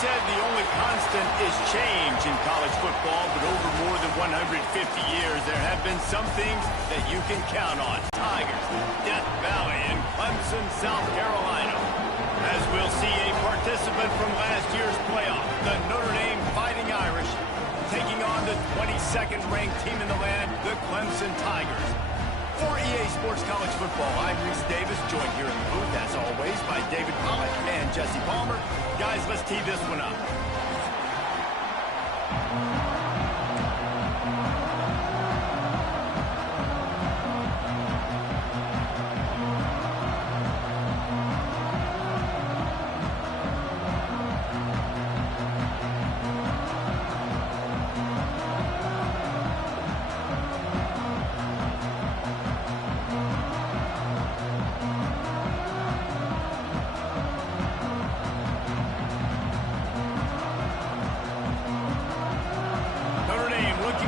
said the only constant is change in college football, but over more than 150 years, there have been some things that you can count on. Tigers, Death Valley, and Clemson, South Carolina. As we'll see a participant from last year's playoff, the Notre Dame Fighting Irish, taking on the 22nd ranked team in the land, the Clemson Tigers. For EA Sports College Football, I'm Reese Davis, joined here in the booth, as always, by David Pollack and Jesse Palmer. Guys, let's tee this one up.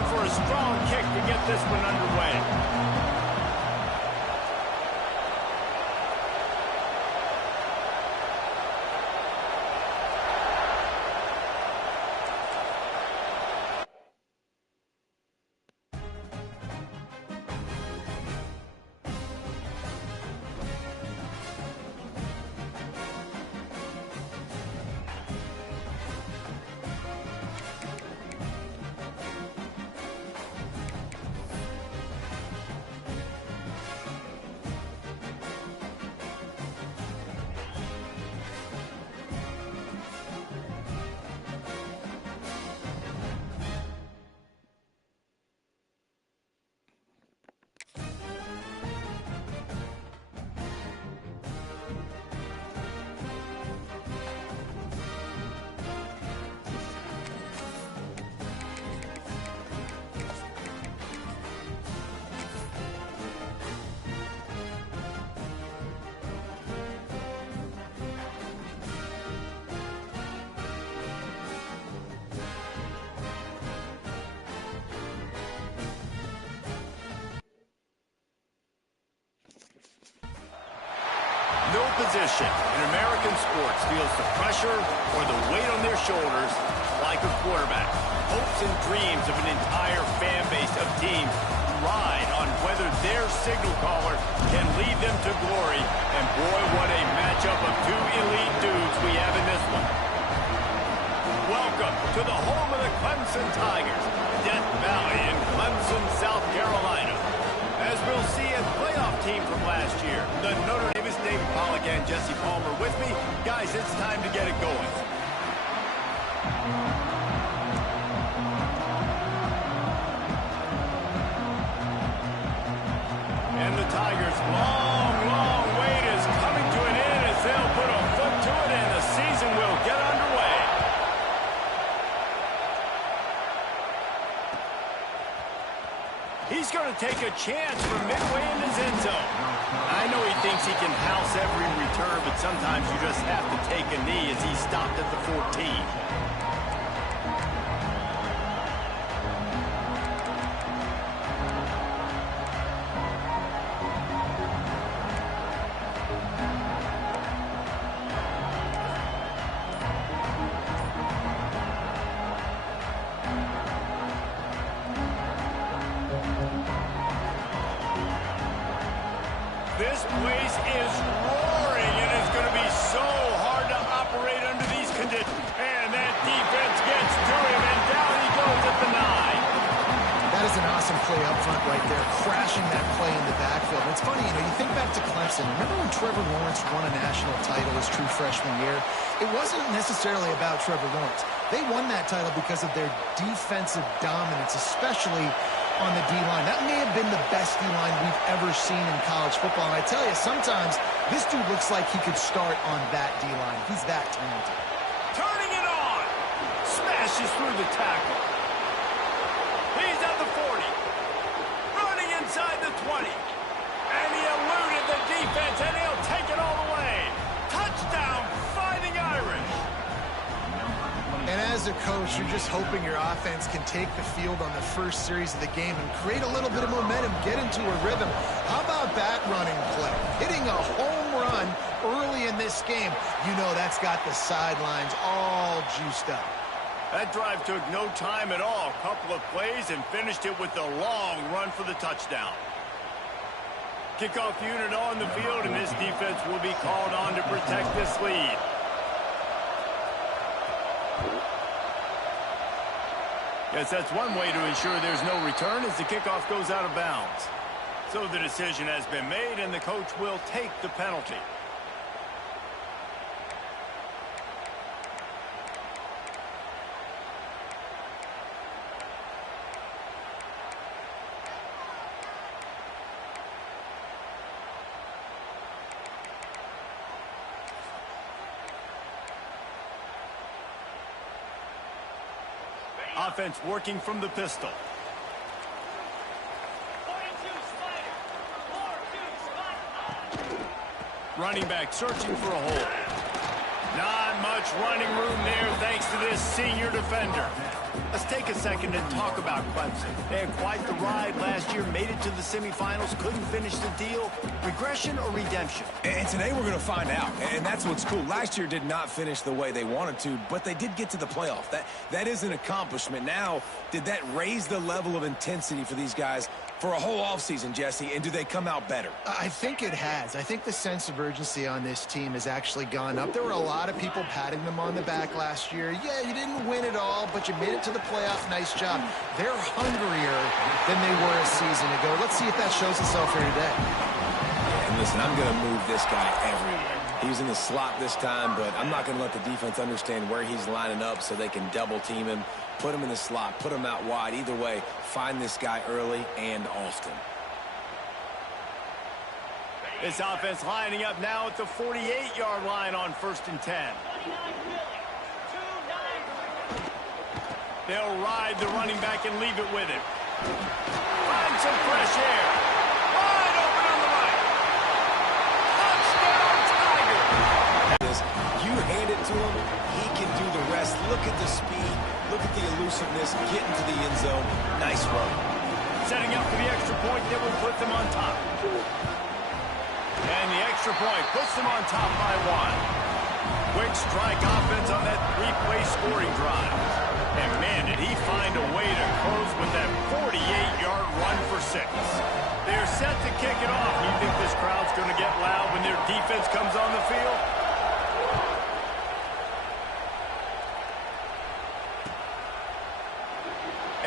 For a strong kick to get this one underway. No position in American sports feels the pressure or the weight on their shoulders like a quarterback. Hopes and dreams of an entire fan base of teams ride on whether their signal caller can lead them to glory. And boy, what a matchup of two elite dudes we have in this one. Welcome to the home of the Clemson Tigers, Death Valley in Clemson, South Carolina. As we'll see, a playoff team from last year, the Notre Dame. David Pollack and Jesse Palmer with me. Guys, it's time to get it going. And the Tigers' long wait is coming to an end as they'll put a foot to it and the season will get underway. He's going to take a chance from midway in his end zone. I know he thinks he can house every return, but sometimes you just have to take a knee as he stopped at the 14. This place is roaring, and it's going to be so hard to operate under these conditions. And that defense gets to him, and down he goes at the 9. That is an awesome play up front right there, crashing that play in the backfield. It's funny, you think back to Clemson. Remember when Trevor Lawrence won a national title his true freshman year? It wasn't necessarily about Trevor Lawrence. They won that title because of their defensive dominance, especially on the D-line. That may have been the best D-line we've ever seen in college football. And I tell you, sometimes this dude looks like he could start on that D-line. He's that talented. Turning it on. Smashes through the tackle. He's at the 40. Running inside the 20. And he eluded the defense, and he'll take it all the way. Touchdown, Fighting Irish. And as a coach, you're just hoping your offense can take the field on the first series of the game and create a little bit of momentum, get into a rhythm. How about about that running play? Hitting a home run early in this game. You know that's got the sidelines all juiced up. That drive took no time at all. A couple of plays and finished it with a long run for the touchdown. Kickoff unit on the field, and this defense will be called on to protect this lead. Yes, that's one way to ensure there's no return as the kickoff goes out of bounds. So the decision has been made, and the coach will take the penalty. Offense working from the pistol. Running back searching for a hole. Not much running room there thanks to this senior defender. Let's take a second and talk about Clemson. They had quite the ride last year, made it to the semifinals, couldn't finish the deal. Regression or redemption? And today we're going to find out, and that's what's cool. Last year did not finish the way they wanted to, but they did get to the playoff. That is an accomplishment. Now, did that raise the level of intensity for these guys for a whole offseason, Jesse, and do they come out better? I think it has. I think the sense of urgency on this team has actually gone up. There were a lot of people patting them on the back last year. Yeah, you didn't win it all, but you made it to the playoff. Nice job. They're hungrier than they were a season ago. Let's see if that shows itself here today. Yeah, and listen, I'm going to move this guy everywhere. He's in the slot this time, but I'm not going to let the defense understand where he's lining up so they can double team him, put him in the slot, put him out wide. Either way, find this guy early and often. This offense lining up now at the 48-yard line on 1st and 10. They'll ride the running back and leave it with him. Find some fresh air. Wide open on the right. Touchdown, Tigers. You hand it to him, he can do the rest. Look at the speed. Look at the elusiveness. Get into the end zone. Nice run. Setting up for the extra point that will put them on top. And the extra point puts them on top by 1. Quick strike offense on that 3-play scoring drive. And, man, did he find a way to close with that 48-yard run for 6. They're set to kick it off. You think this crowd's going to get loud when their defense comes on the field?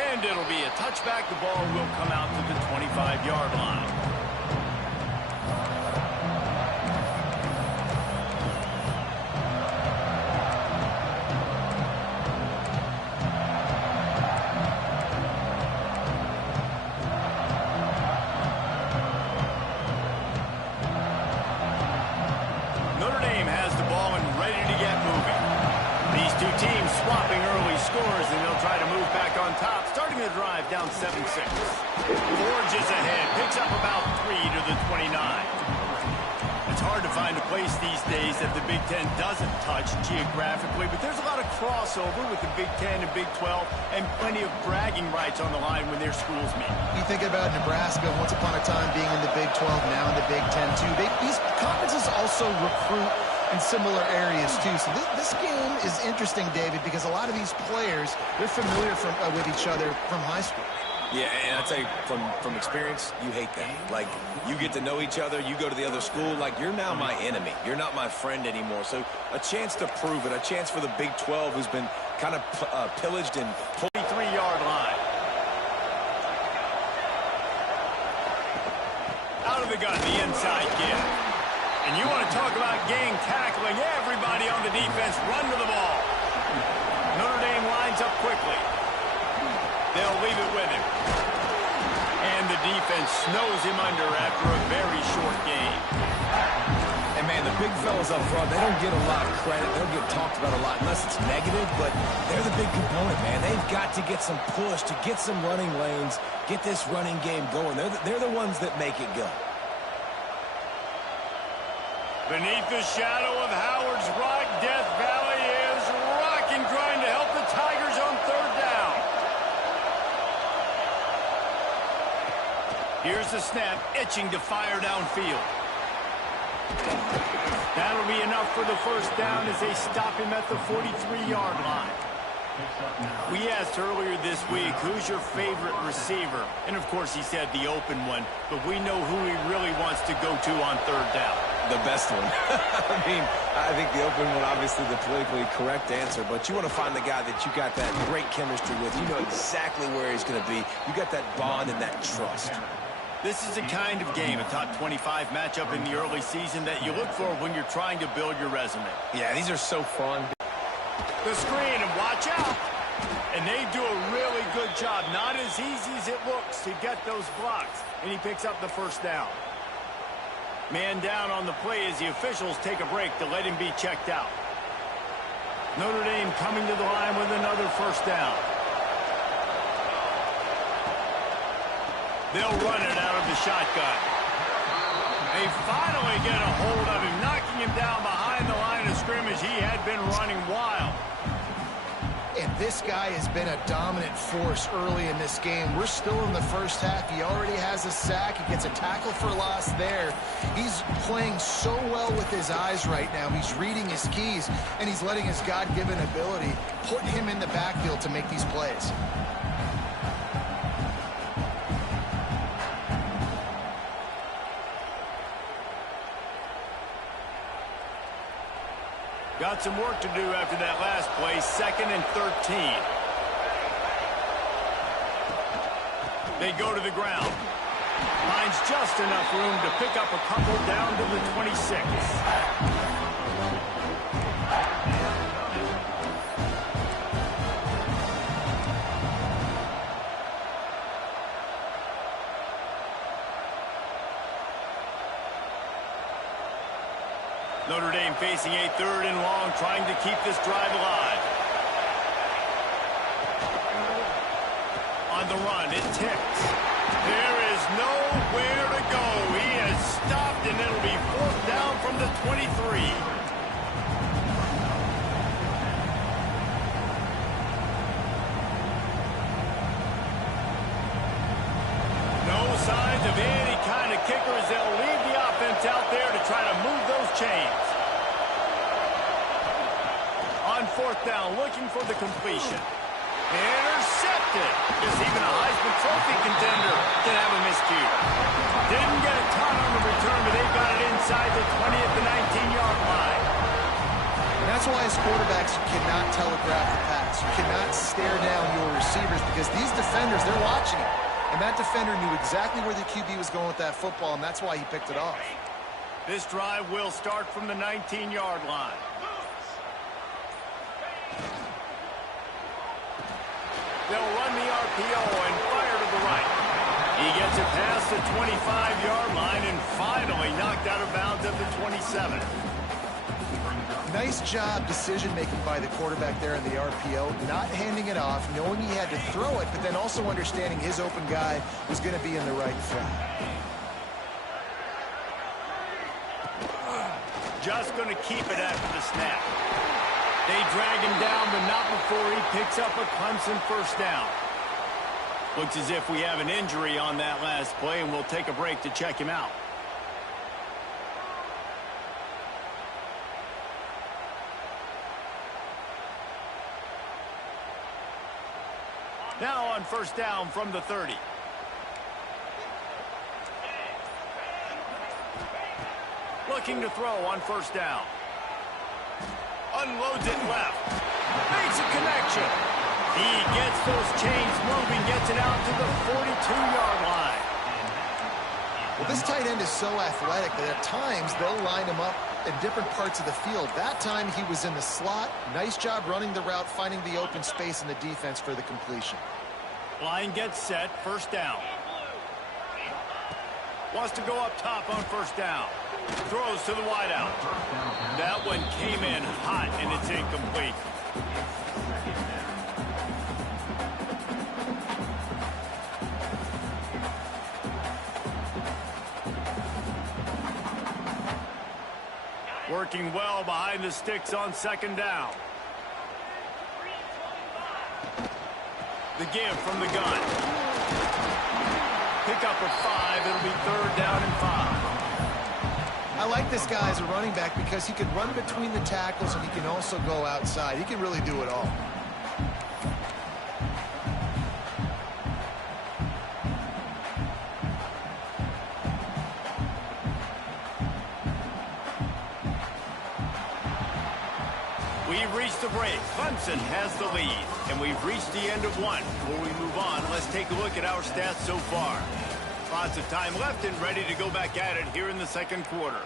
And it'll be a touchback. The ball will come out to the 25-yard line. Notre Dame has the ball and ready to get moving. These two teams swapping early scores, and they'll try to move back on top, starting the drive down 7-6. Forges ahead, picks up about 3 to the 29. It's hard to find a place these days that the Big Ten doesn't touch geographically, but there's a lot of crossover with the Big Ten and Big 12, and plenty of bragging rights on the line when their schools meet. You think about Nebraska, once upon a time being in the Big 12, now in the Big 10 too. These conferences also recruit in similar areas too. So this game is interesting, David, because a lot of these players, they're familiar with each other from high school. Yeah, and I'd say from experience, you hate that. Like, you get to know each other, you go to the other school, like, you're now my enemy. You're not my friend anymore. So a chance to prove it, a chance for the Big 12, who's been kind of pillaged and 43-yard line. Out of the gun, the inside give. And you want to talk about gang tackling. Everybody on the defense run to the ball. Notre Dame lines up quickly. They'll leave it with him. And the defense snows him under after a very short game. And, man, the big fellas up front, they don't get a lot of credit. They don't get talked about a lot unless it's negative, but they're the big component, man. They've got to get some push, to get some running lanes, get this running game going. They're the ones that make it go. Beneath the shadow of Howard's Rock, Death Valley is rocking, trying to help the Tigers on 3rd down. Here's the snap, itching to fire downfield. That'll be enough for the first down as they stop him at the 43-yard line. We asked earlier this week, who's your favorite receiver? And, of course, he said the open one, but we know who he really wants to go to on third down. The best one. I think the open one, obviously the politically correct answer, but you want to find the guy that you got that great chemistry with. You know exactly where he's going to be. You got that bond and that trust. This is a kind of game, a top 25 matchup in the early season that you look for when you're trying to build your resume. Yeah, these are so fun. The screen, and watch out. And they do a really good job. Not as easy as it looks to get those blocks. And he picks up the first down. Man down on the play as the officials take a break to let him be checked out. Notre Dame coming to the line with another first down. They'll run it out of the shotgun. They finally get a hold of him, knocking him down behind the line of scrimmage. He had been running wild. And this guy has been a dominant force early in this game. We're still in the first half. He already has a sack. He gets a tackle for loss there. He's playing so well with his eyes right now. He's reading his keys, and he's letting his God-given ability put him in the backfield to make these plays. Got some work to do after that last play, 2nd and 13. They go to the ground. Finds just enough room to pick up a couple down to the 26. Notre Dame facing a 3rd and long, trying to keep this drive alive. On the run, it ticks. There is nowhere to go. He has stopped, and it'll be 4th down from the 23. No signs of any kind of kickers. They'll leave the offense out there to try to move those chains. On 4th down, looking for the completion. Intercepted. Just even a Heisman Trophy contender can have a miscue. Didn't get a ton on the return, but they got it inside the 20 at the 19-yard line. And that's why as quarterbacks, you cannot telegraph the pass. You cannot stare down your receivers because these defenders, they're watching it. And that defender knew exactly where the QB was going with that football, and that's why he picked it off. This drive will start from the 19-yard line. They'll run the RPO and fire to the right. He gets it past the 25-yard line and finally knocked out of bounds at the 27. Nice job decision-making by the quarterback there in the RPO, not handing it off, knowing he had to throw it, but then also understanding his open guy was going to be in the right front. Just going to keep it after the snap. They drag him down, but not before he picks up a Clemson first down. Looks as if we have an injury on that last play, and we'll take a break to check him out. Now on first down from the 30. Looking to throw on first down. Unloads it left. Makes a connection. He gets those chains moving, gets it out to the 42-yard line. Well, this tight end is so athletic that at times they'll line him up in different parts of the field. That time he was in the slot. Nice job running the route, finding the open space in the defense for the completion. Line gets set, first down. Wants to go up top on first down. Throws to the wideout. That one came in hot, and it's incomplete. Working well behind the sticks on second down. The give from the gun. pickup of 5. It'll be 3rd down and 5. I like this guy as a running back because he can run between the tackles and he can also go outside. He can really do it all. We've reached the break. Clemson has the lead, and we've reached the end of one. Before we move on, let's take a look at our stats so far. Lots of time left and ready to go back at it here in the second quarter.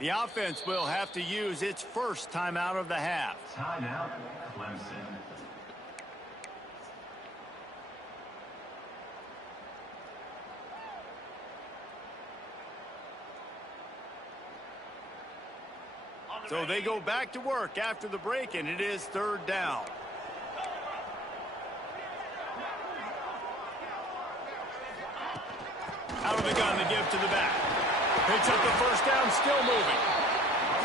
The offense will have to use its first timeout of the half. Timeout, Clemson. So they go back to work after the break, and it is 3rd down. Out of the gun to give to the back. Picks up the first down, still moving.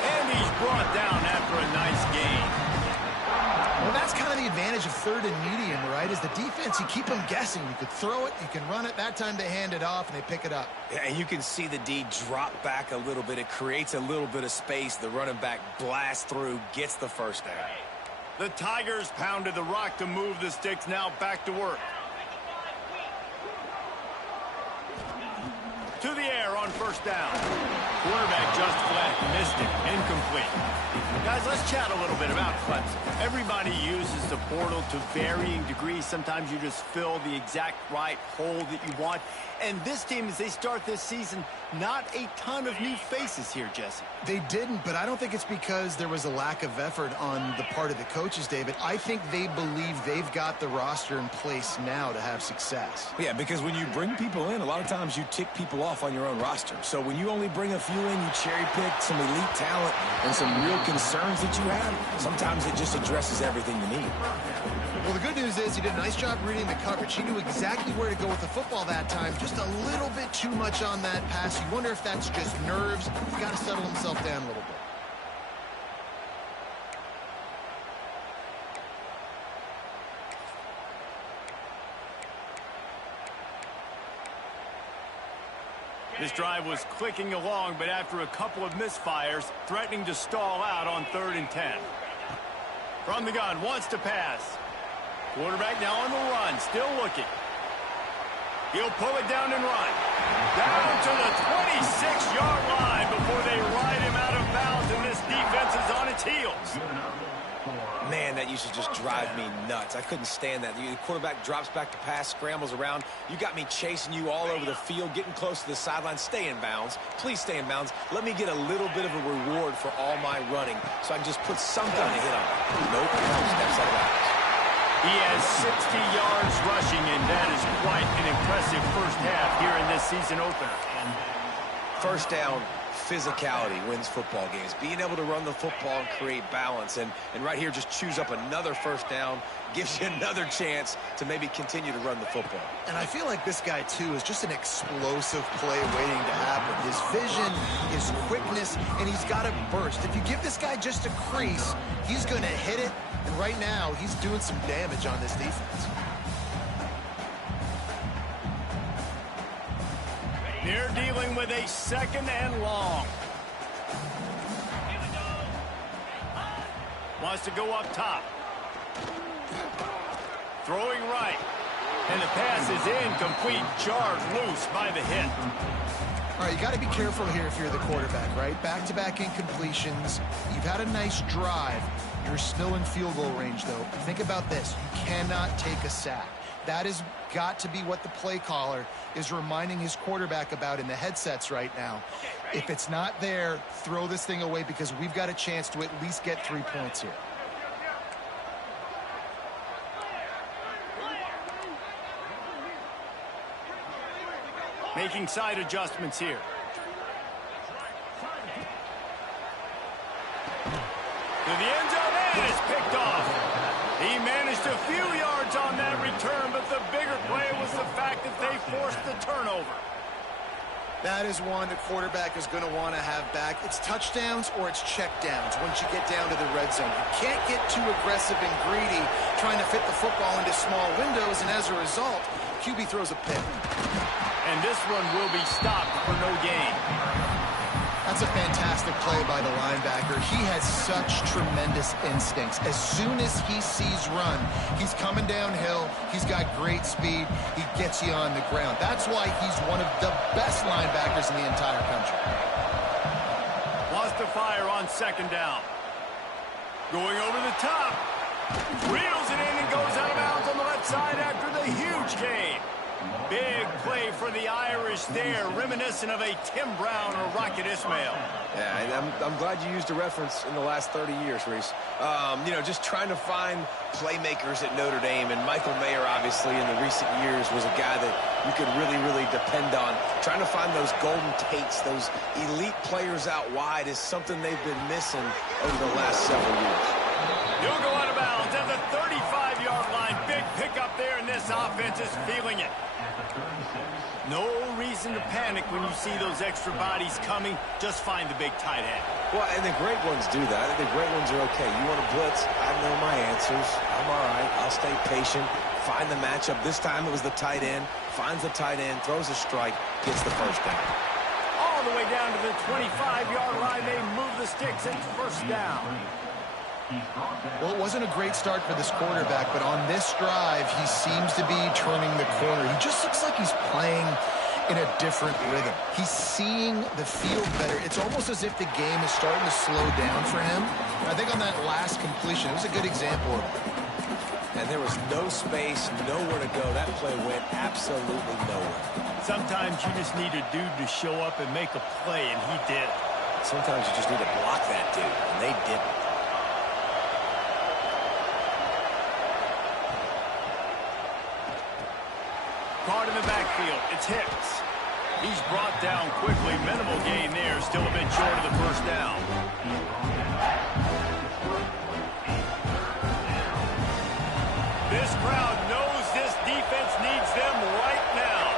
And he's brought down after a nice gain. Well, that's kind of the advantage of 3rd and medium, right? Is the defense, you keep them guessing. You could throw it, you can run it. That time they hand it off and they pick it up. Yeah, and you can see the D drop back a little bit. It creates a little bit of space. The running back blasts through, gets the first down. The Tigers pounded the rock to move the sticks, now back to work. To the air on first down. Quarterback just flat, missed it, incomplete. Guys, let's chat a little bit about Clemson. Everybody uses the portal to varying degrees. Sometimes you just fill the exact right hole that you want. And this team, as they start this season, not a ton of new faces here, Jesse. They didn't, but I don't think it's because there was a lack of effort on the part of the coaches, David. I think they believe they've got the roster in place now to have success. Yeah, because when you bring people in, a lot of times you tick people off on your own roster. So when you only bring a few in, you cherry-pick some elite talent and some real concerns that you have, sometimes it just addresses everything you need. Well, the good news is he did a nice job reading the coverage. He knew exactly where to go with the football that time. Just a little bit too much on that pass. You wonder if that's just nerves. He's got to settle himself down a little bit. This drive was clicking along, but after a couple of misfires, threatening to stall out on 3rd and 10. From the gun, wants to pass. Quarterback now on the run, still looking. He'll pull it down and run. Down to the 26-yard line before they ride him out of bounds, and this defense is on its heels. Man, that used to just drive me nuts. I couldn't stand that. The quarterback drops back to pass, scrambles around. You got me chasing you all over the field, getting close to the sideline. Stay in bounds. Please stay in bounds. Let me get a little bit of a reward for all my running so I can just put something to hit on. Nope, steps out of bounds. He has 60 yards rushing, and that is quite an impressive first half here in this season opener. First down, physicality wins football games. Being able to run the football and create balance. And right here, just choose up another first down, gives you another chance to maybe continue to run the football. And I feel like this guy, too, is just an explosive play waiting to happen. His vision, his quickness, and he's got a burst. If you give this guy just a crease, he's going to hit it. And right now, he's doing some damage on this defense. They're dealing with a 2nd and long. Wants to go up top. Throwing right. And the pass is incomplete, jarred loose by the hit. All right, you got to be careful here if you're the quarterback, right? Back-to-back incompletions. You've had a nice drive. You're still in field goal range, though. Think about this. You cannot take a sack. That has got to be what the play caller is reminding his quarterback about in the headsets right now. If it's not there, throw this thing away because we've got a chance to at least get 3 points here. Making side adjustments here. To the end zone, and it's picked off. He managed a few yards on that return, but the bigger play was the fact that they forced the turnover. That is one the quarterback is going to want to have back. It's touchdowns or it's checkdowns once you get down to the red zone. You can't get too aggressive and greedy trying to fit the football into small windows, and as a result, QB throws a pick. And this one will be stopped for no gain. That's a fantastic play by the linebacker. He has such tremendous instincts. As soon as he sees run, he's coming downhill. He's got great speed. He gets you on the ground. That's why he's one of the best linebackers in the entire country. Wants to fire on 2nd down. Going over the top. Reels it in and goes out of bounds on the left side after the huge gain. Big play for the Irish there, reminiscent of a Tim Brown or Rocket Ismail. Yeah, I'm glad you used a reference in the last 30 years, Reese. You know, just trying to find playmakers at Notre Dame, and Michael Mayer, obviously, in the recent years was a guy that you could really, really depend on. Trying to find those golden Tates, those elite players out wide is something they've been missing over the last several years. He'll go out of bounds at the 35-yard line. Big pickup there, and this offense is feeling it. No reason to panic when you see those extra bodies coming. Just find the big tight end. Well, and the great ones do that. The great ones are okay. You want to blitz? I know my answers. I'm all right. I'll stay patient. Find the matchup. This time it was the tight end. Finds the tight end, throws a strike, gets the first down. All the way down to the 25-yard line. They move the sticks and 1st down. Well, it wasn't a great start for this quarterback, but on this drive, he seems to be turning the corner. He just looks like he's playing in a different rhythm. He's seeing the field better. It's almost as if the game is starting to slow down for him. And I think on that last completion, it was a good example of it. And there was no space, nowhere to go. That play went absolutely nowhere. Sometimes you just need a dude to show up and make a play, and he did. Sometimes you just need to block that dude, and they didn't. Caught in the backfield. It's Hicks. He's brought down quickly. Minimal gain there. Still a bit short of the 1st down. This crowd knows this defense needs them right now.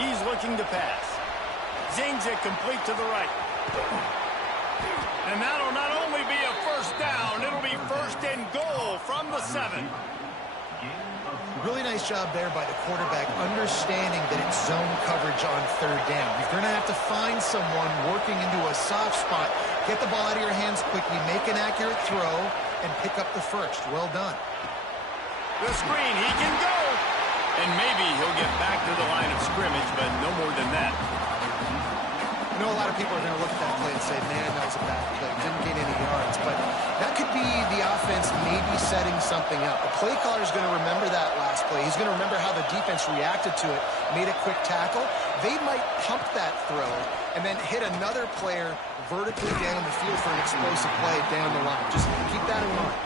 He's looking to pass. Zings it complete to the right. And that'll not only be a 1st down, it'll be 1st and goal from the 7. Really nice job there by the quarterback, understanding that it's zone coverage on 3rd down. You're going to have to find someone working into a soft spot, get the ball out of your hands quickly, make an accurate throw, and pick up the 1st. Well done. The screen, he can go. And maybe he'll get back to the line of scrimmage, but no more than that. I know a lot of people are going to look at that play and say, man, that was a bad play. Didn't gain any yards. But that could be the offense maybe setting something up. The play caller is going to remember that last play. He's going to remember how the defense reacted to it, made a quick tackle. They might pump that throw and then hit another player vertically down the field for an explosive play down the line. Just keep that in mind.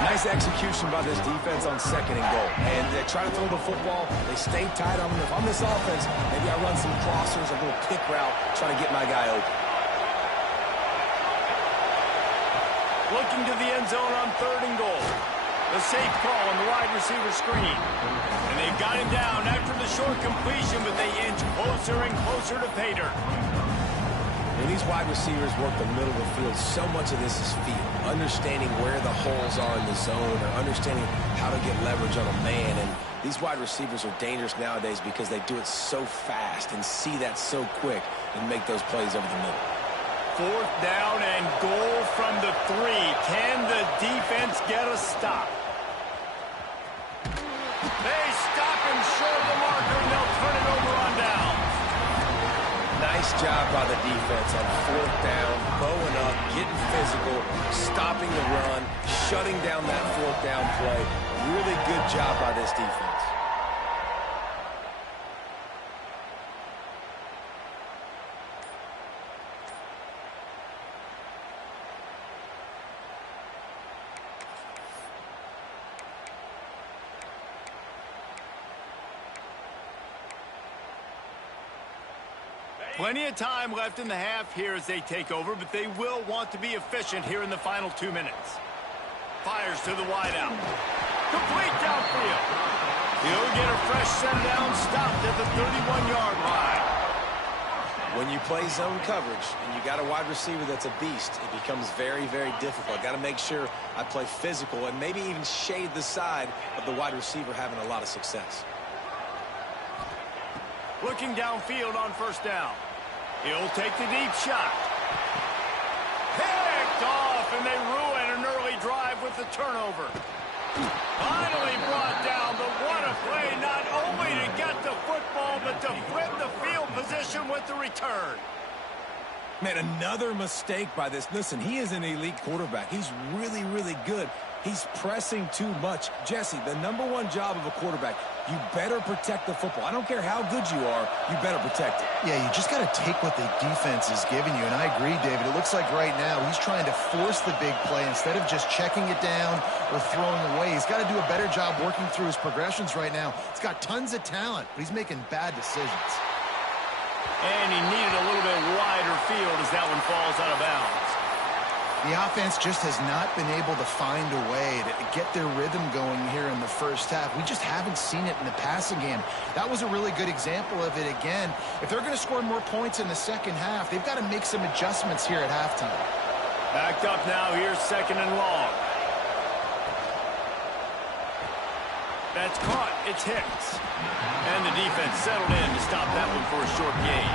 Nice execution by this defense on 2nd and goal. And they try to throw the football. They stay tight on them. If I'm this offense, maybe I run some crossers, a little pick route, try to get my guy open. Looking to the end zone on 3rd and goal. The safe call on the wide receiver screen. And they've got him down after the short completion, but they inch closer and closer to pay dirt. When these wide receivers work the middle of the field, so much of this is feel. Understanding where the holes are in the zone or understanding how to get leverage on a man. And these wide receivers are dangerous nowadays because they do it so fast and see that so quick and make those plays over the middle. 4th down and goal from the 3. Can the defense get a stop? They stop him short of the marker, and they'll turn it over on down. Nice job by the defense on 4th down, bowing up, getting physical, stopping the run, shutting down that 4th down play. Really good job by this defense. Plenty of time left in the half here as they take over, but they will want to be efficient here in the final 2 minutes. Fires to the wideout. Complete downfield. He'll get a fresh set down, stopped at the 31-yard line. When you play zone coverage and you got a wide receiver that's a beast, it becomes very, very difficult. Got to make sure I play physical and maybe even shade the side of the wide receiver having a lot of success. Looking downfield on 1st down. He'll take the deep shot. Picked off, and they ruin an early drive with the turnover. Finally brought down, but what a play, not only to get the football, but to flip the field position with the return. Man, another mistake by this. Listen, he is an elite quarterback. He's really, really good. He's pressing too much. Jesse, the #1 job of a quarterback, you better protect the football. I don't care how good you are, you better protect it. Yeah, you just got to take what the defense is giving you. And I agree, David. It looks like right now he's trying to force the big play instead of just checking it down or throwing away. He's got to do a better job working through his progressions right now. He's got tons of talent, but he's making bad decisions. And he needed a little bit wider field as that one falls out of bounds. The offense just has not been able to find a way to get their rhythm going here in the first half. We just haven't seen it in the passing game. That was a really good example of it again. If they're going to score more points in the second half, they've got to make some adjustments here at halftime. Backed up now, here's 2nd and long. That's caught. It's Hicks. And the defense settled in to stop that one for a short gain.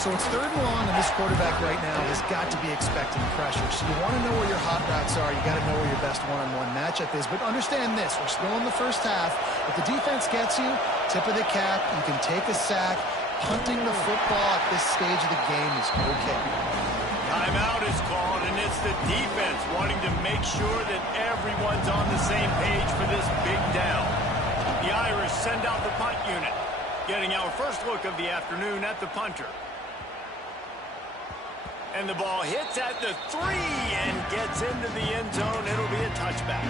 So it's 3rd and long, and this quarterback right now has got to be expecting pressure. So you want to know where your hot routes are. You got to know where your best one-on-one matchup is. But understand this, we're still in the first half. If the defense gets you, tip of the cap, you can take a sack. Punting the football at this stage of the game is okay. Timeout is called, and it's the defense wanting to make sure that everyone's on the same page for this big down. The Irish send out the punt unit, getting our first look of the afternoon at the punter. And the ball hits at the 3 and gets into the end zone. It'll be a touchback.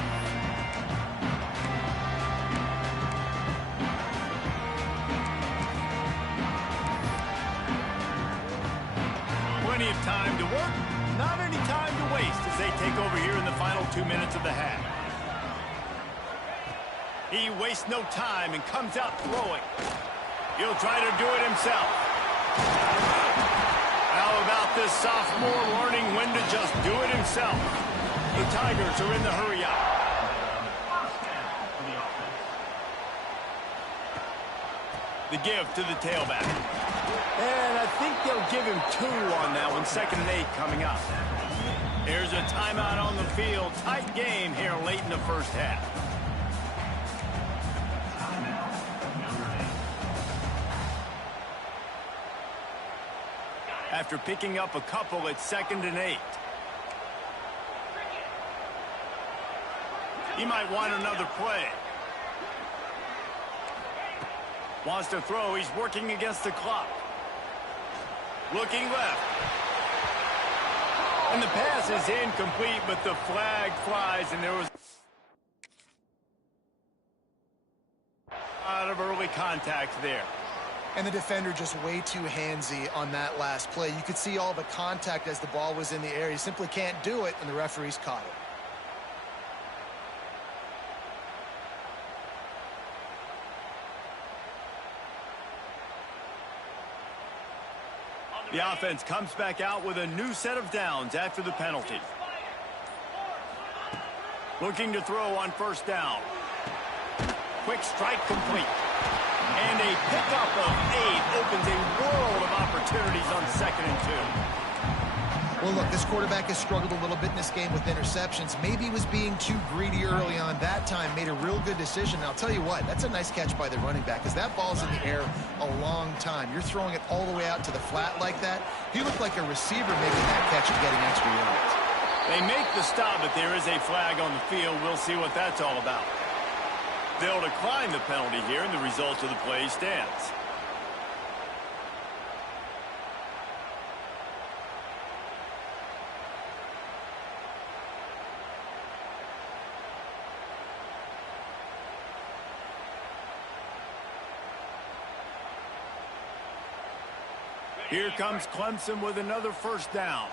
Plenty of time to work, not any time to waste as they take over here in the final 2 minutes of the half. He wastes no time and comes out throwing. He'll try to do it himself. How about this sophomore learning when to just do it himself? The Tigers are in the hurry up. The give to the tailback. And I think they'll give him 2 on that one. 2nd and 8 coming up. There's a timeout on the field. Tight game here late in the first half. After picking up a couple, it's 2nd and 8. He might want another play. Wants to throw. He's working against the clock. Looking left. And the pass is incomplete, but the flag flies, and there was a lot of early contact there. And the defender just way too handsy on that last play. You could see all the contact as the ball was in the air. He simply can't do it, and the referees caught it. On the The offense comes back out with a new set of downs after the penalty. Looking to throw on first down. Quick strike complete. And a pickup of 8 opens a world of opportunities on 2nd and 2. Well, look, this quarterback has struggled a little bit in this game with interceptions. Maybe he was being too greedy early on that time, made a real good decision. And I'll tell you what, that's a nice catch by the running back, because that ball's in the air a long time. You're throwing it all the way out to the flat like that. He looked like a receiver making that catch and getting extra yards. They make the stop, but there is a flag on the field. We'll see what that's all about. They'll decline the penalty here, and the result of the play stands. Here comes Clemson with another first down.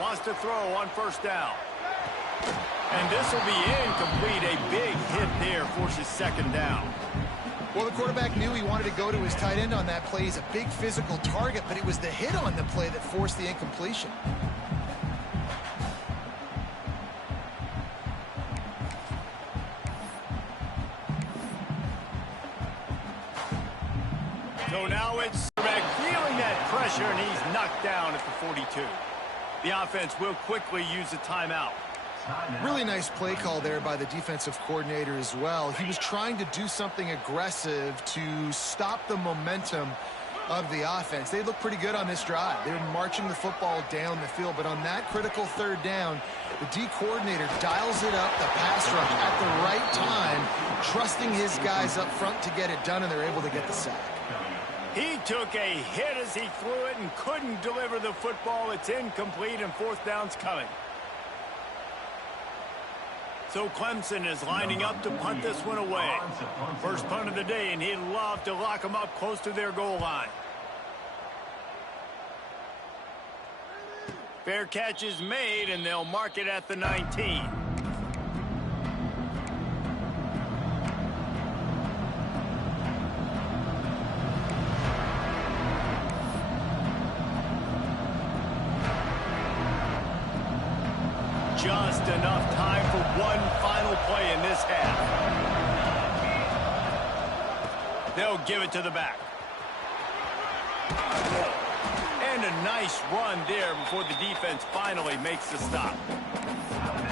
Wants to throw on first down. And this will be incomplete. A big hit there forces 2nd down. Well, the quarterback knew he wanted to go to his tight end on that play. He's a big physical target, but it was the hit on the play that forced the incompletion. So now it's back feeling that pressure, and he's knocked down at the 42. The offense will quickly use a timeout. Really nice play call there by the defensive coordinator as well. He was trying to do something aggressive to stop the momentum of the offense. They looked pretty good on this drive. They were marching the football down the field, but on that critical 3rd down, the D coordinator dials it up, the pass rush at the right time, trusting his guys up front to get it done, and they're able to get the sack. He took a hit as he threw it and couldn't deliver the football. It's incomplete, and 4th down's coming. So Clemson is lining up to punt this one away. First punt of the day, and he'd love to lock them up close to their goal line. Fair catch is made, and they'll mark it at the 19. Just enough time for one final play in this half. They'll give it to the back. And a nice run there before the defense finally makes the stop.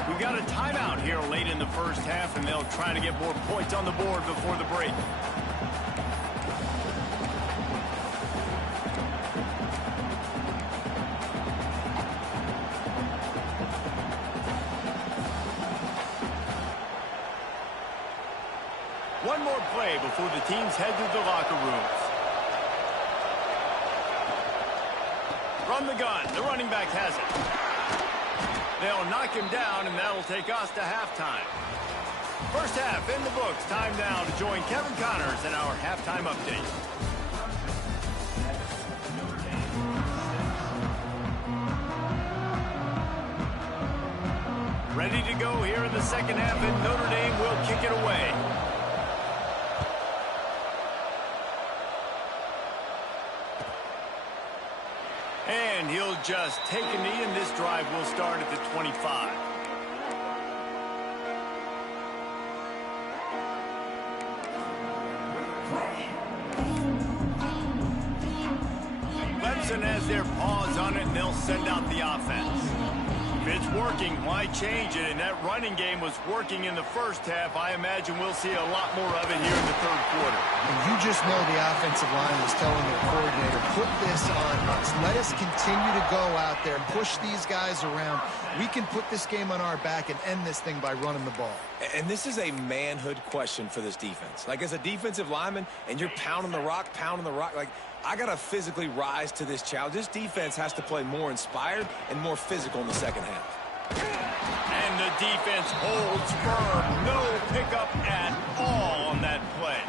We've got a timeout here late in the first half, and they'll try to get more points on the board before the break. One more play before the teams head to the locker rooms. From the gun, the running back has it. They'll knock him down, and that'll take us to halftime. First half in the books. Time now to join Kevin Connors in our halftime update. Ready to go here in the second half, and Notre Dame will kick it away. And he'll just take a knee, and this drive will start at the 25. Clemson has their paws on it, and they'll send out the offense. If it's working, why change it? And that running game was working in the first half. I imagine we'll see a lot more of it here in the 3rd quarter. And you just know the offensive line was telling their coordinator, put this on us. Let us continue to go out there, push these guys around. We can put this game on our back and end this thing by running the ball. And this is a manhood question for this defense. Like, as a defensive lineman, and you're pounding the rock, like, I got to physically rise to this challenge. This defense has to play more inspired and more physical in the second half. And the defense holds firm. No pickup at all on that play.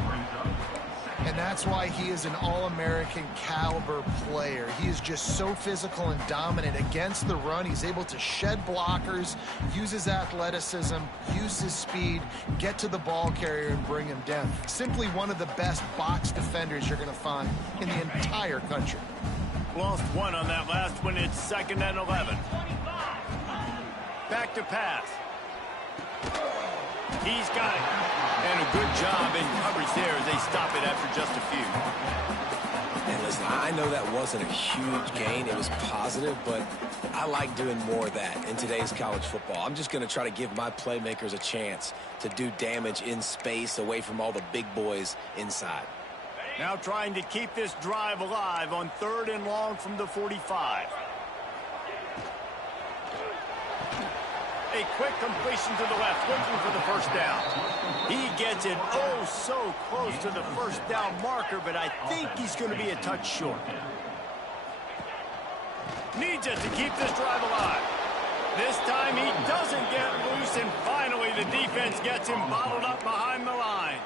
And that's that's why he is an All-American caliber player. He is just so physical and dominant against the run. He's able to shed blockers, use his athleticism, use his speed, get to the ball carrier and bring him down. Simply one of the best box defenders you're going to find in the entire country. Lost one on that last one. It's 2nd and 11. Back to pass. He's got it. And a good job in coverage there as they stop it after just a few. And listen, I know that wasn't a huge gain. It was positive, but I like doing more of that in today's college football. I'm just going to try to give my playmakers a chance to do damage in space away from all the big boys inside. Now trying to keep this drive alive on 3rd and long from the 45. A quick completion to the left, looking for the first down. He gets it oh so close to the first down marker, but I think he's going to be a touch short. Needs it to keep this drive alive. This time he doesn't get loose, and finally the defense gets him bottled up behind the line.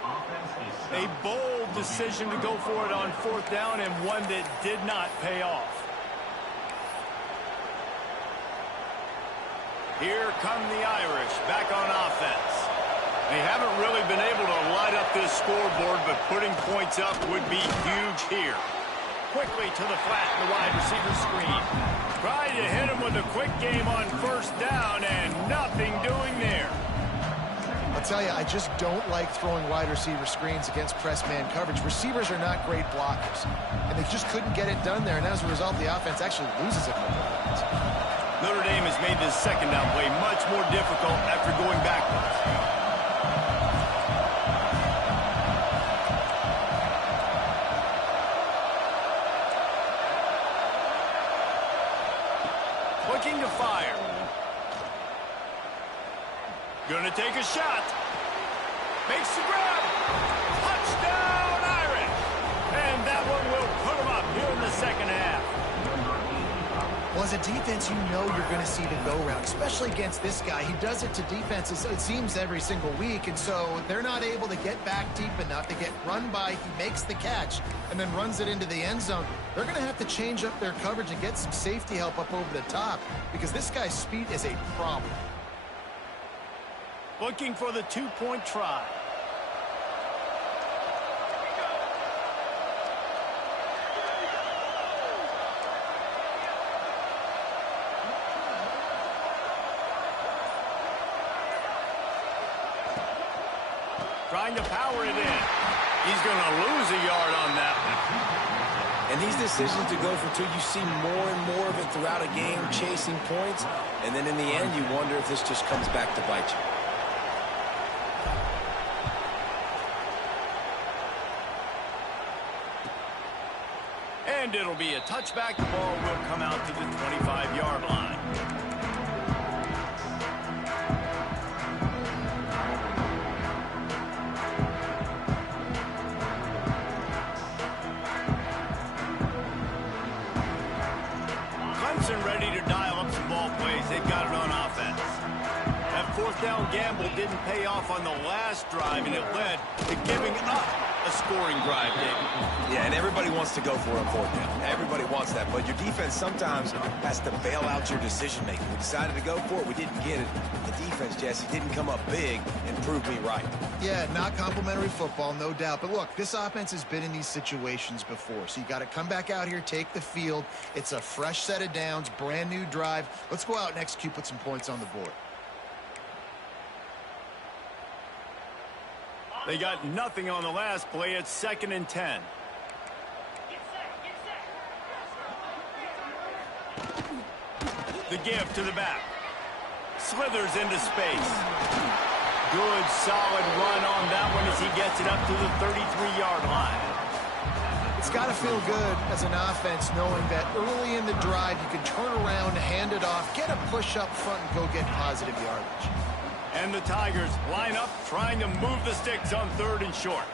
A bold decision to go for it on 4th down, and one that did not pay off. Here come the Irish back on offense. They haven't really been able to light up this scoreboard, but putting points up would be huge here. Quickly to the flat, the wide receiver screen. Try to hit him with a quick game on 1st down, and nothing doing there. I'll tell you, I just don't like throwing wide receiver screens against press man coverage. Receivers are not great blockers, and they just couldn't get it done there, and as a result, the offense actually loses a couple of points. Notre Dame has made this 2nd down play much more difficult after going backwards. Looking to fire. Gonna take a shot. Makes the grab. Touchdown, Irish. And that one will put them up here in the 2nd half. Well, as a defense, you know you're going to see the go-round, especially against this guy. He does it to defenses, it seems, every single week, and so they're not able to get back deep enough to get run by. He makes the catch and then runs it into the end zone. They're going to have to change up their coverage and get some safety help up over the top because this guy's speed is a problem. Looking for the 2-point try. Trying to power it in. He's going to lose a yard on that one. And these decisions to go for 2, you see more and more of it throughout a game, chasing points. And then in the end, you wonder if this just comes back to bite you. And it'll be a touchback. The ball will come out to the 25-yard line. Clemson ready to dial up some ball plays. They've got it on offense. That 4th down gamble didn't pay off on the last drive, and it led to giving up a scoring drive, David. Yeah, and everybody wants to go for it on 4th down. Everybody wants that, but your defense sometimes has to bail out your decision-making. We decided to go for it. We didn't get it. The defense, Jesse, didn't come up big and prove me right. Yeah, not complimentary football, no doubt. But look, this offense has been in these situations before, so you got to come back out here, take the field. It's a fresh set of downs, brand new drive. Let's go out and execute, put some points on the board. They got nothing on the last play. It's 2nd and 10. The give to the back. Slithers into space. Good, solid run on that one as he gets it up to the 33-yard line. It's got to feel good as an offense knowing that early in the drive you can turn around, hand it off, get a push up front, and go get positive yardage. And the Tigers line up trying to move the sticks on 3rd and short.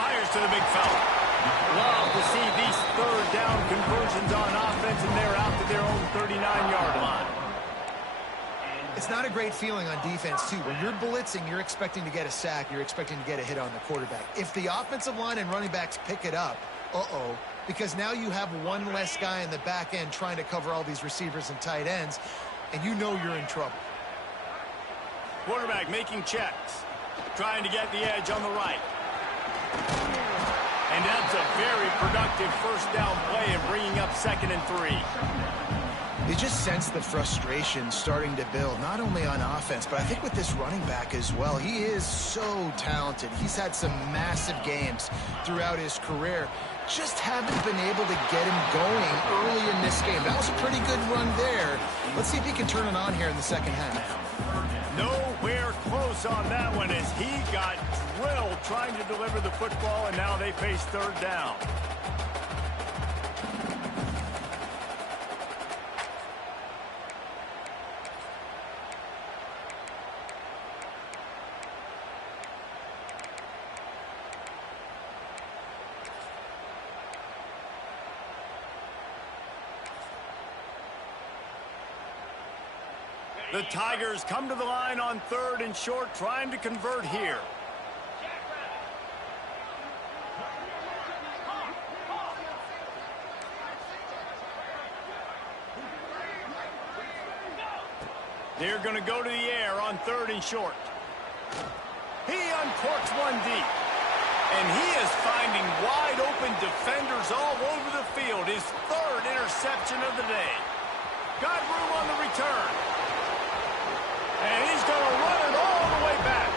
Fires to the big fella. Love to see these 3rd down conversions on offense, and they're out to their own 39-yard line. It's not a great feeling on defense, too. When you're blitzing, you're expecting to get a sack. You're expecting to get a hit on the quarterback. If the offensive line and running backs pick it up, because now you have one less guy in the back end trying to cover all these receivers and tight ends, and you know you're in trouble. Quarterback making checks, trying to get the edge on the right. And that's a very productive first down play and bringing up 2nd and 3. You just sense the frustration starting to build, not only on offense, but I think with this running back as well. He is so talented. He's had some massive games throughout his career. Just haven't been able to get him going early in this game. That was a pretty good run there. Let's see if he can turn it on here in the second half. Nowhere close on that one as he got drilled trying to deliver the football, and now they face 3rd down. The Tigers come to the line on 3rd and short, trying to convert here. They're going to go to the air on 3rd and short. He uncorks one deep. And he is finding wide open defenders all over the field. His 3rd interception of the day. Got room on the return. And he's going to run it all the way back.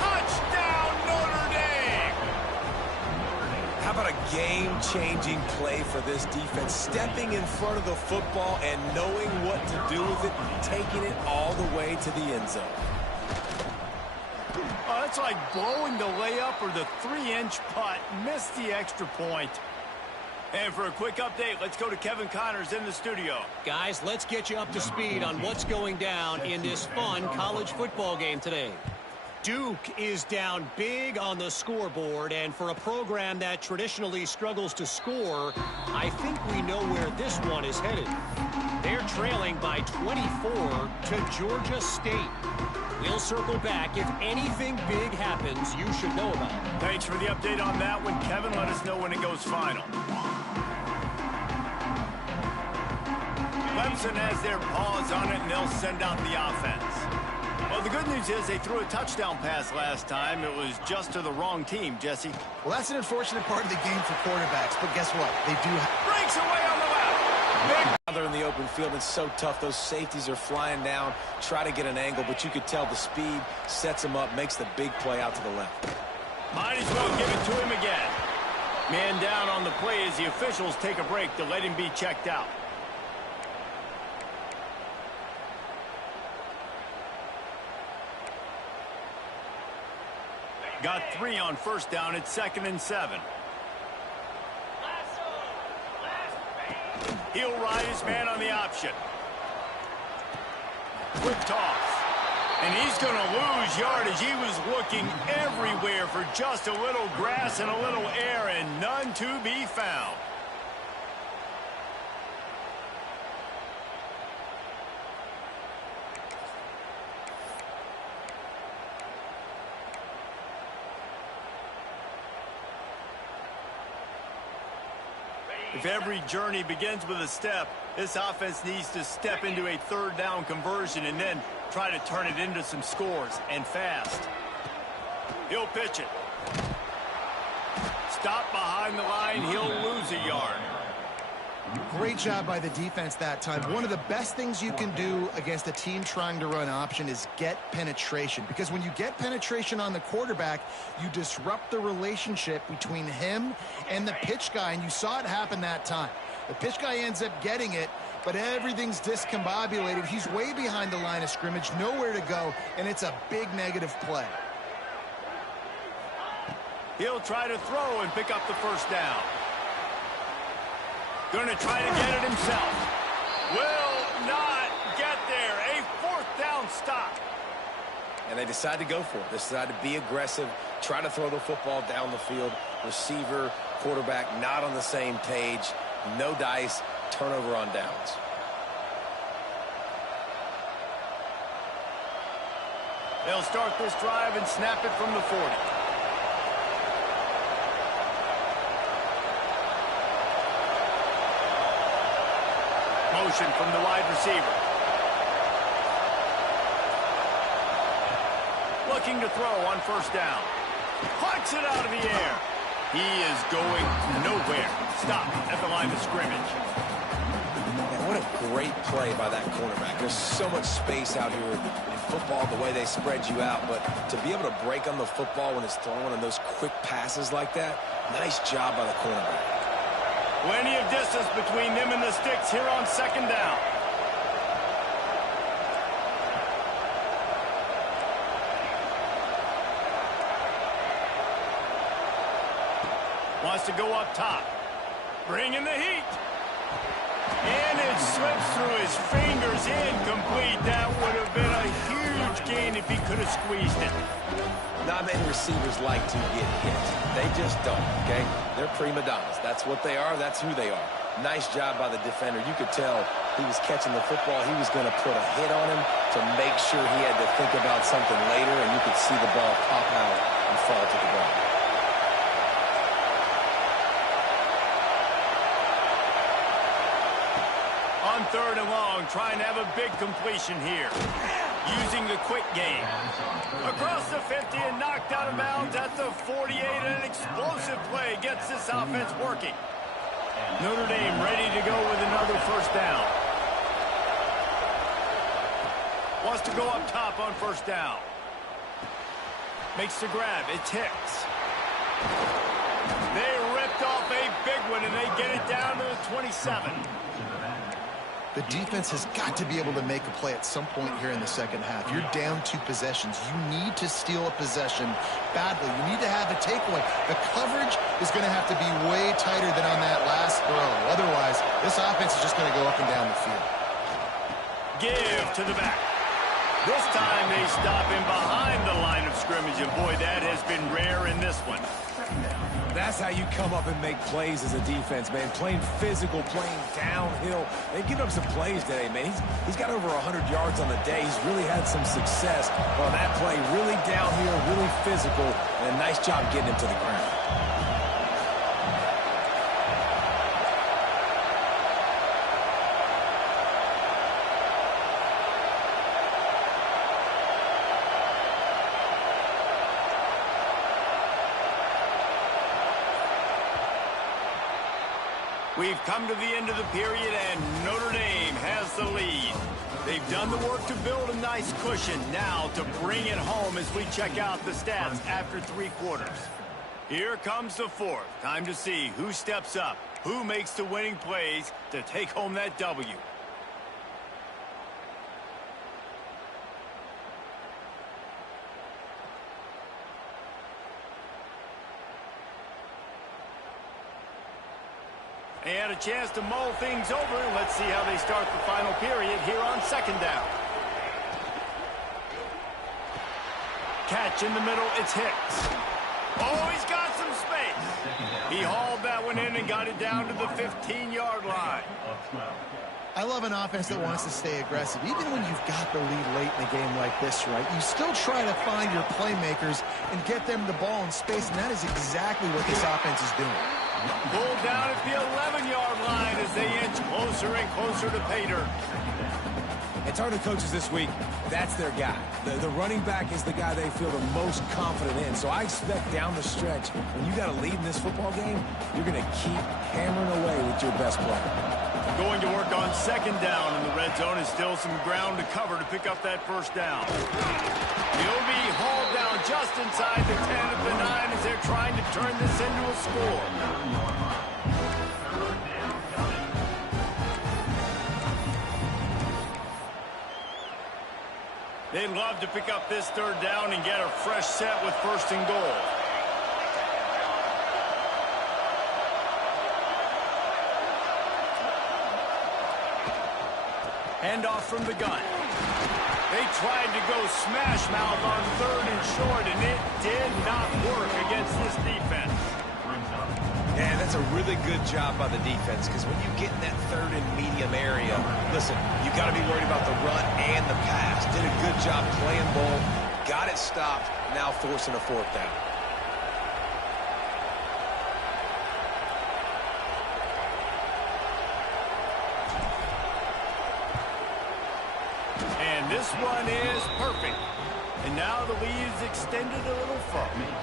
Touchdown, Notre Dame! How about a game-changing play for this defense? Stepping in front of the football and knowing what to do with it, taking it all the way to the end zone. Oh, that's like blowing the layup or the 3-inch putt. Missed the extra point. And for a quick update, let's go to Kevin Connors in the studio. Guys, let's get you up to speed on what's going down in this fun college football game today. Duke is down big on the scoreboard, and for a program that traditionally struggles to score, I think we know where this one is headed. They're trailing by 24 to Georgia State. We'll circle back. If anything big happens, you should know about it. Thanks for the update on that one, Kevin. Let us know when it goes final. Clemson has their paws on it, and they'll send out the offense. Well, the good news is they threw a touchdown pass last time. It was just to the wrong team, Jesse. Well, that's an unfortunate part of the game for quarterbacks, but guess what? They do breaks away on the left. Big. They're in the open field. It's so tough. Those safeties are flying down, try to get an angle, but you could tell the speed sets him up, makes the big play out to the left. Might as well give it to him again. Man down on the play as the officials take a break to let him be checked out. Got 3 on first down. It's 2nd and 7. He'll ride his man on the option. Quick toss. And he's going to lose yardage. He was looking everywhere for just a little grass and a little air, and none to be found. If every journey begins with a step, this offense needs to step into a 3rd down conversion and then try to turn it into some scores, and fast. He'll pitch it. Stop behind the line. He'll lose a yard. Great job by the defense that time. One of the best things you can do against a team trying to run option is get penetration. Because when you get penetration on the quarterback, you disrupt the relationship between him and the pitch guy. And you saw it happen that time. The pitch guy ends up getting it, but everything's discombobulated. He's way behind the line of scrimmage, nowhere to go, and it's a big negative play. He'll try to throw and pick up the first down. Going to try to get it himself. Will not get there. A 4th down stop. And they decide to go for it. They decide to be aggressive, try to throw the football down the field. Receiver, quarterback, not on the same page. No dice, turnover on downs. They'll start this drive and snap it from the 40. Motion from the wide receiver. Looking to throw on first down. Plucks it out of the air. He is going nowhere. Stop at the line of scrimmage. Man, what a great play by that cornerback. There's so much space out here in football, the way they spread you out. But to be able to break on the football when it's thrown and those quick passes like that, nice job by the cornerback. Plenty of distance between them and the sticks here on second down. Wants to go up top. Bringing the heat. And it slips through his fingers. Incomplete. That would have been a huge gain if he could have squeezed it. Not many receivers like to get hit. They just don't, okay? They're prima donnas. That's what they are. That's who they are. Nice job by the defender. You could tell he was catching the football. He was going to put a hit on him to make sure he had to think about something later, and you could see the ball pop out and fall to the ground. On third and long, trying to have a big completion here. Using the quick game. Across the 50 and knocked out of bounds at the 48. An explosive play gets this offense working. Notre Dame ready to go with another first down. Wants to go up top on first down. Makes the grab. It's Hicks. They ripped off a big one, and they get it down to the 27. The defense has got to be able to make a play at some point here in the second half. You're down 2 possessions. You need to steal a possession badly. You need to have a takeaway. The coverage is going to have to be way tighter than on that last throw. Otherwise, this offense is just going to go up and down the field. Give to the back. This time they stop him behind the line of scrimmage, and boy, that has been rare in this one. That's how you come up and make plays as a defense, man. Playing physical, playing downhill. They've given up some plays today, man. He's got over 100 yards on the day. He's really had some success on that play. Really downhill, really physical, and a nice job getting him to the ground. We've come to the end of the period, and Notre Dame has the lead. They've done the work to build a nice cushion. Now to bring it home as we check out the stats after 3 quarters. Here comes the fourth. Time to see who steps up, who makes the winning plays to take home that W. And a chance to mull things over. Let's see how they start the final period here on second down. Catch in the middle, it's Hicks. Oh, he's got some space. He hauled that one in and got it down to the 15-yard line. I love an offense that wants to stay aggressive. Even when you've got the lead late in a game like this, right, you still try to find your playmakers and get them the ball in space, and that is exactly what this offense is doing. Pulled down at the 11-yard line as they inch closer and closer to pay dirt. And talking to coaches this week, that's their guy. The running back is the guy they feel the most confident in. So I expect down the stretch, when you got a lead in this football game, you're going to keep hammering away with your best player. Going to work on second down in the red zone, and still some ground to cover to pick up that first down. He'll be hauled down just inside the 10 of the 9 as they're trying to turn this into a score. They'd love to pick up this third down and get a fresh set with first and goal. Handoff from the gun. They tried to go smash mouth on third and short, and it did not work against this defense. Yeah, that's a really good job by the defense, because when you get in that third and medium area, listen, you got to be worried about the run and the pass. Did a good job playing both, got it stopped, now forcing a fourth down. And this one is perfect. And now the lead is extended a little further.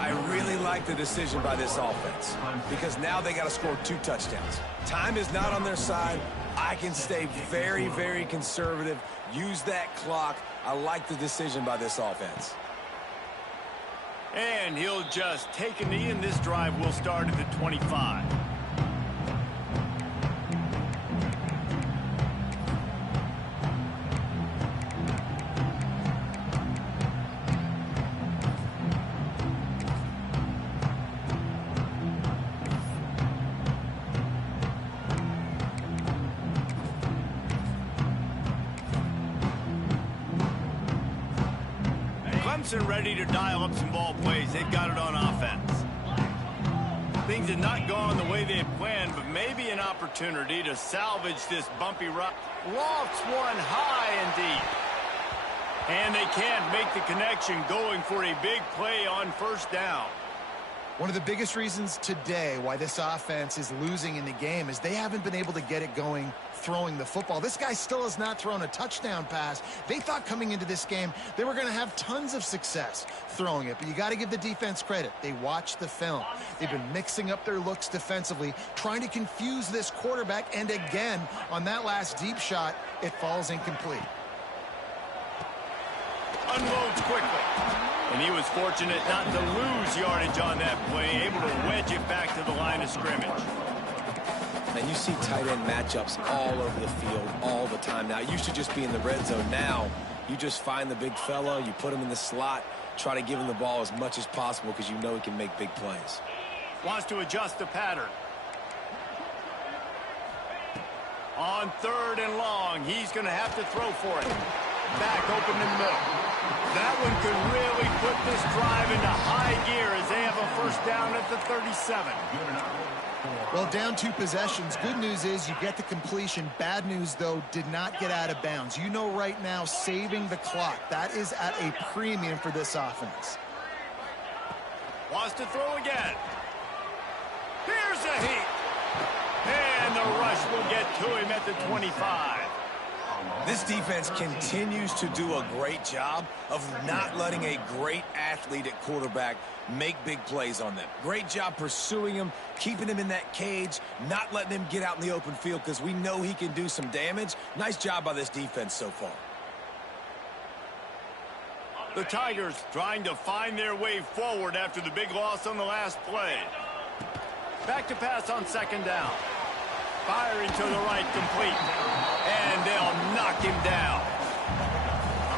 I really like the decision by this offense because now they got to score 2 touchdowns. Time is not on their side. I can stay very, very conservative, use that clock. I like the decision by this offense. And he'll just take a knee, and this drive will start at the 25. Clemson ready to dial up some ball plays. They've got it on offense. Things have not gone the way they had planned, but maybe an opportunity to salvage this bumpy rock. Lofts one high and deep. And they can't make the connection, going for a big play on first down. One of the biggest reasons today why this offense is losing in the game is they haven't been able to get it going throwing the football. This guy still has not thrown a touchdown pass. They thought coming into this game they were going to have tons of success throwing it, but you got to give the defense credit. They watched the film. They've been mixing up their looks defensively, trying to confuse this quarterback, and again, on that last deep shot, it falls incomplete. Unloads quickly. And he was fortunate not to lose yardage on that play, able to wedge it back to the line of scrimmage. And you see tight end matchups all over the field all the time now. It used to just be in the red zone. Now you just find the big fella, you put him in the slot, try to give him the ball as much as possible because you know he can make big plays. Wants to adjust the pattern. On 3rd and long, he's going to have to throw for it. Back open in the middle. That one could really put this drive into high gear as they have a first down at the 37. Well, down 2 possessions. Good news is you get the completion. Bad news, though, did not get out of bounds. You know right now, saving the clock, that is at a premium for this offense. Wants to throw again. Here's a heat. And the rush will get to him at the 25. This defense continues to do a great job of not letting a great athlete at quarterback make big plays on them. Great job pursuing him, keeping him in that cage, not letting him get out in the open field because we know he can do some damage. Nice job by this defense so far. The Tigers trying to find their way forward after the big loss on the last play. Back to pass on 2nd down. Firing to the right, complete. And they'll knock him down.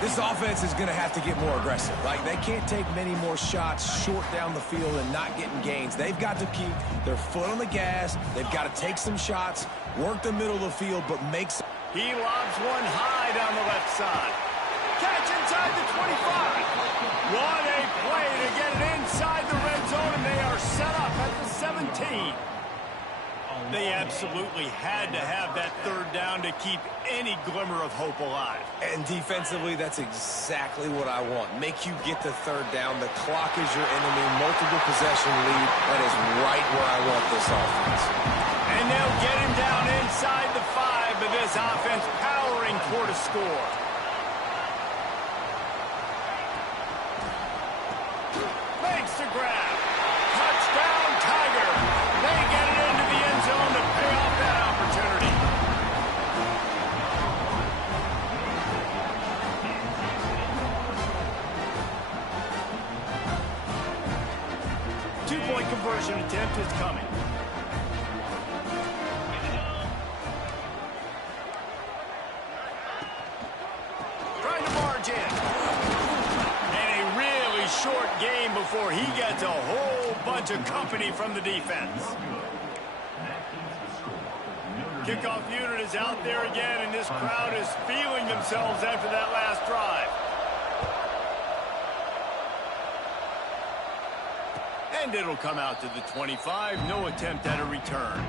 This offense is going to have to get more aggressive. Like, they can't take many more shots short down the field and not getting gains. They've got to keep their foot on the gas. They've got to take some shots, work the middle of the field, but make some... He lobs one high down the left side. Catch inside the 25. What a play to get it inside the red zone, and they are set up at the 17. They absolutely had to have that 3rd down to keep any glimmer of hope alive. And defensively, that's exactly what I want. Make you get the 3rd down. The clock is your enemy. Multiple possession lead. That is right where I want this offense. And they'll get him down inside the 5, but this offense powering toward a score. Makes the grab. Touchdown, Tiger. They get it into the end zone to pay off that opportunity. Two-point conversion attempt is coming. Trying to barge in. And a really short game before he gets a whole bunch of company from the defense. Kickoff unit is out there again, and this crowd is feeling themselves after that last drive. And it'll come out to the 25. No attempt at a return.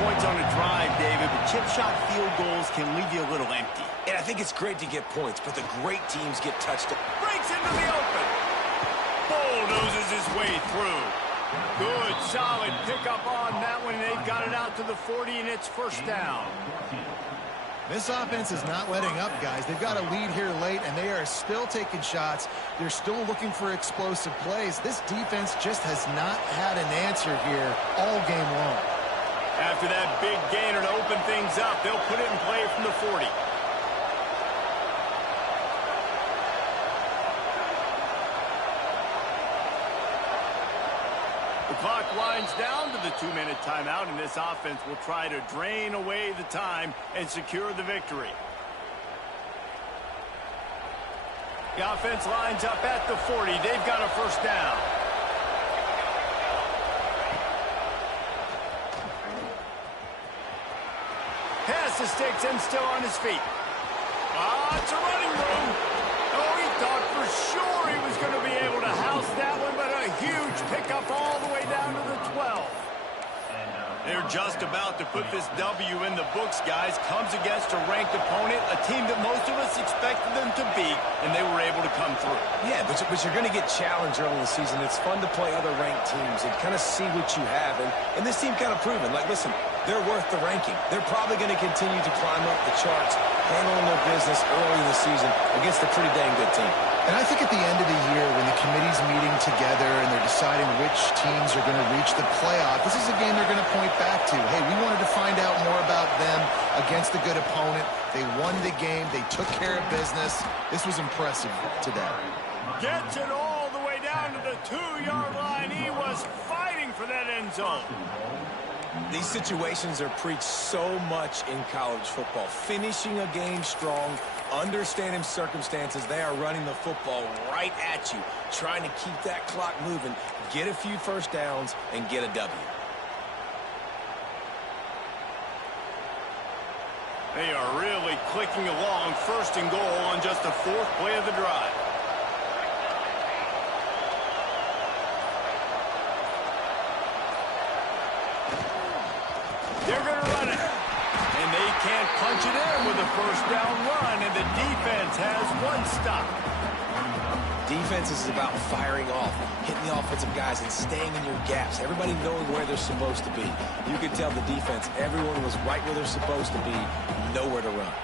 points on a drive, David, but chip shot field goals can leave you a little empty. And I think it's great to get points, but the great teams get touchdowns. Breaks into the open. Bulldozes his way through. Good, solid pickup on that one. They've got it out to the 40, and it's first down. This offense is not letting up, guys. They've got a lead here late, and they are still taking shots. They're still looking for explosive plays. This defense just has not had an answer here all game long. After that big gainer to open things up, they'll put it in play from the 40. The clock winds down to the 2-minute timeout, and this offense will try to drain away the time and secure the victory. The offense lines up at the 40. They've got a first down. Pass to Sticks and still on his feet. It's a running room. Oh, he thought for sure he was going to be able to house that one, but a huge pickup all the way down to the 12. They're just about to put this W in the books, guys. Comes against a ranked opponent, a team that most of us expected them to beat, and they were able to come through. Yeah, but you're going to get challenged early in the season. It's fun to play other ranked teams and kind of see what you have. And this team kind of proven, like, listen, they're worth the ranking. They're probably going to continue to climb up the charts, handling their business early in the season against a pretty dang good team. And I think at the end of the year, when the committee's meeting together and they're deciding which teams are going to reach the playoff, this is a game they're going to point back to. Hey, we wanted to find out more about them against a good opponent. They won the game. They took care of business. This was impressive today. Gets it all the way down to the 2-yard line. He was fighting for that end zone. These situations are preached so much in college football. Finishing a game strong, understanding circumstances. They are running the football right at you, trying to keep that clock moving, get a few first downs, and get a W. They are really clicking along, first and goal on just the 4th play of the drive. They're going to run it. And they can't punch it in with a first down run, and the defense has one stop. Defense is about firing off, hitting the offensive guys, and staying in your gaps. Everybody knowing where they're supposed to be. You could tell the defense, everyone was right where they're supposed to be, nowhere to run.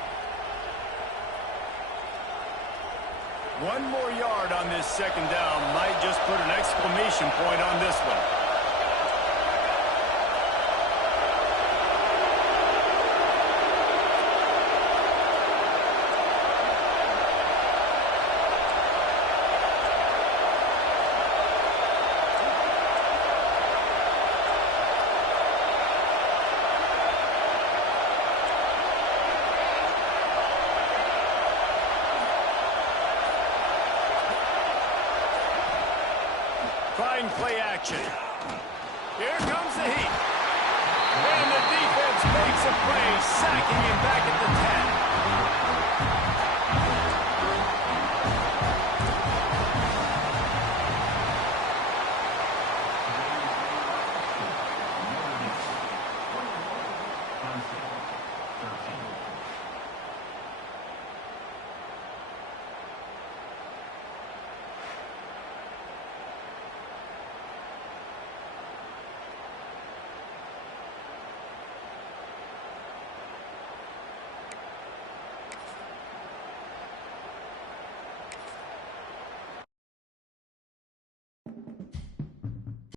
One more yard on this second down might just put an exclamation point on this one. Trying play action. Here comes the heat. And the defense makes a play, sacking him back at the 10.